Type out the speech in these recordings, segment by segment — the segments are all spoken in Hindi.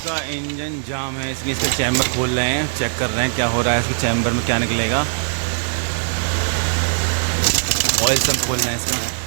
इसका इंजन जाम है, इसलिए इसका चैम्बर खोल रहे हैं, चेक कर रहे हैं क्या हो रहा है, इसके चैम्बर में क्या निकलेगा। ऑयल सब खोल रहे हैं इसका।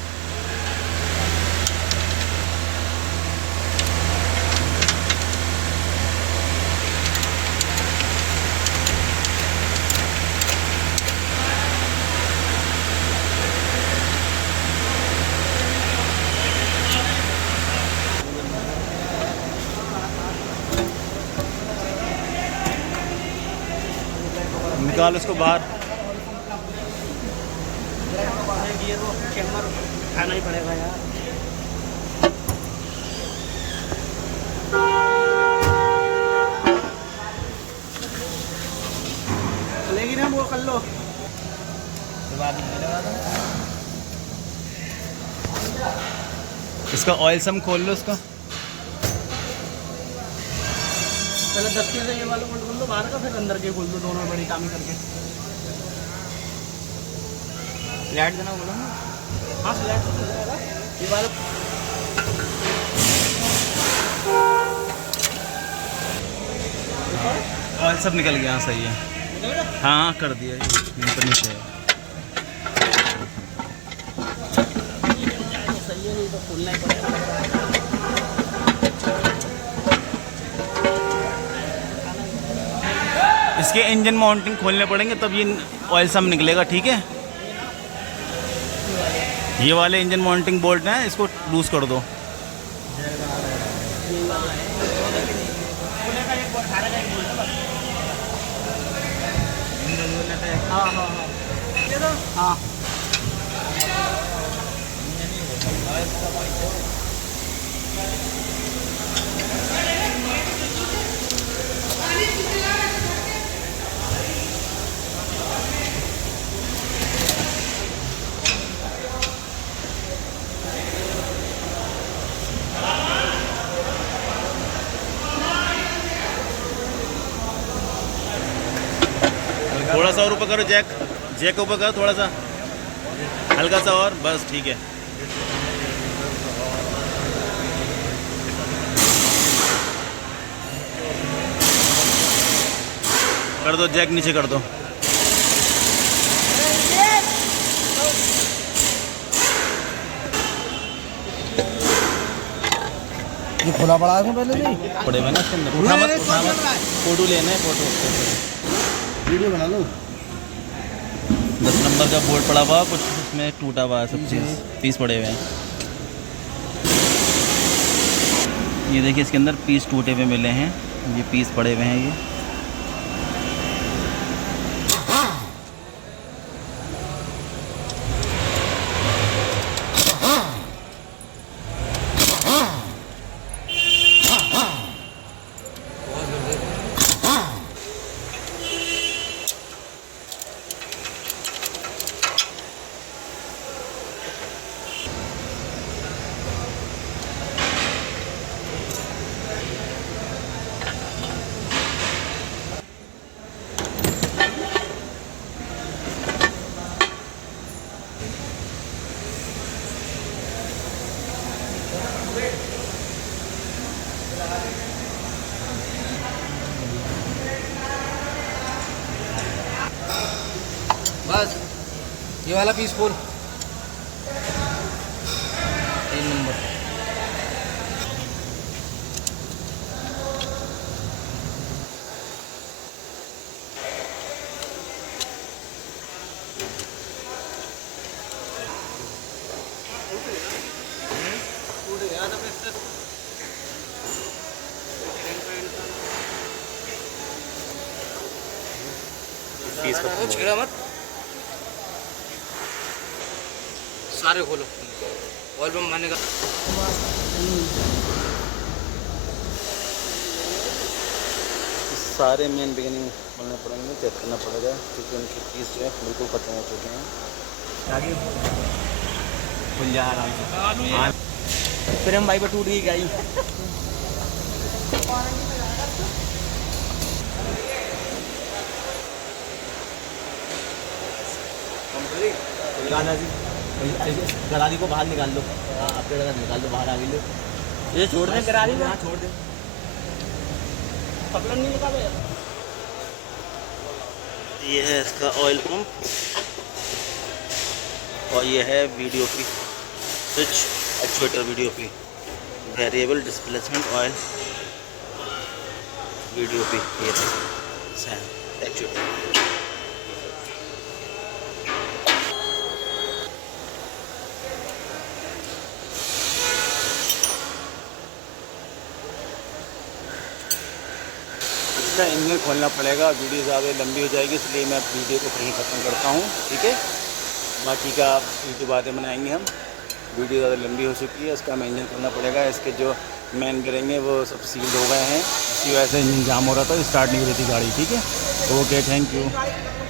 निकाल उसको बाहर। खाना ही पड़ेगा यार। चलेगी ना वो कर लो। इसका ऑयल सम खोल लो उसका। पहले 10 के ये वाला बोल्ट खोल दो बाहर का, फिर अंदर के खोल दो, दोनों बड़ी काम करके। स्लैट देना बोला ना? हाँ स्लैट तो जाएगा ये वाला। ऑयल सब निकल गया, सही है। हाँ कर दिया, ऊपर नीचे है। सही है, नहीं तो खोलना ही पड़ेगा। इसके इंजन माउंटिंग खोलने पड़ेंगे तब ये ऑयल सम निकलेगा, ठीक है। ये वाले इंजन माउंटिंग बोल्ट हैं, इसको लूज कर दो। हाँ हाँ हाँ हाँ। थोड़ा सा और ऊपर करो, जैक जैक ऊपर करो थोड़ा सा, हल्का सा और, बस ठीक है। कर दो, जैक नीचे कर दो। ये खुला पड़ा है पहले नहीं पड़े हुए ना इसके अंदर, उठा मत, उठा मत। फोटो लेना है, फोटो वीडियो बना लो। 10 नंबर का बोर्ड पड़ा हुआ, कुछ इसमें टूटा हुआ है, सब चीज़ पीस पड़े हुए हैं। ये देखिए इसके अंदर पीस टूटे हुए मिले हैं, ये पीस पड़े हुए हैं ये। बस ये वाला पीस खोल, 3 नंबर। छेड़ा मत, सारे खोलो। ऑयल पंप मारने का सारे मेन बिगिनिंग खोलने पड़ेंगे, चेक करना पड़ेगा, क्योंकि उनकी पीस जो है बिल्कुल ख़त्म हो चुके हैं। आगे खुल जा आराम से। फिर हम भाई पर टूट गई गाड़ी। गरारी को बाहर निकाल लो, अपने जगह निकाल दो, बाहर आगे लो। ये छोड़ दे गरारी को, छोड़ दे। ये है इसका ऑयल पंप और ये है वीडियो की स्विच एक्चुएटर, वीडियो की वेरिएबल डिस्प्लेसमेंट ऑयल वीडियो की, ये एक्चुएटर। इसका इंजन खोलना पड़ेगा, वीडियो ज़्यादा लंबी हो जाएगी इसलिए मैं वीडियो को कहीं ख़त्म करता हूँ, ठीक है। बाकी का वीडियो बातें बनाएंगे हम, वीडियो ज़्यादा लंबी हो चुकी है। इसका हमें इंजन खोलना पड़ेगा, इसके जो मेन बेरिंग है वो सब सील्ड हो गए हैं, इसी वजह से इंजन जाम हो रहा था, स्टार्ट नहीं हो रही थी गाड़ी, ठीक है। Okay, thank you.